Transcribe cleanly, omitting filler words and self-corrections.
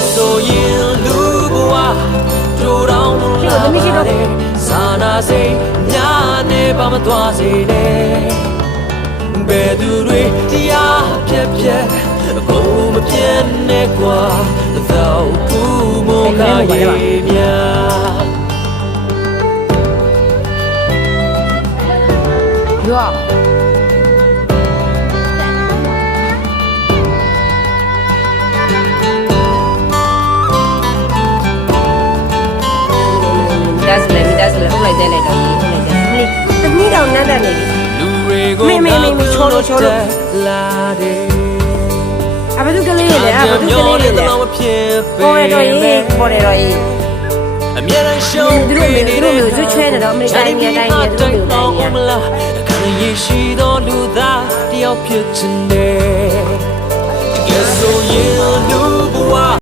so yin lu bwa jo down la sa na say nya ne ba ma twa say ne be du rwe tia phet phet ko ma pyen ne kwa thau ku mo ka ye mya yo that's leဟုတ်လိုက်တယ်လေတော့ဟုတ်လိုက်တယ်သမီးတော်နတ်တယ်နေပြီမေချိုးလို့လာတယ်အဘသူကလေးလေအဘသူကလေးလေပေါ်ရတော့ရေးအမြဲတမ်းရှုံးသူတို့မျိုးဇွချွဲနေတော့အမေရိကန်နိုင်ငံတိုင်းရဲ့သူတို့မျိုးတိုင်းရဲ့ ခရည်ရှိသောလူသားတယောက်ဖြစ်ချင်တယ်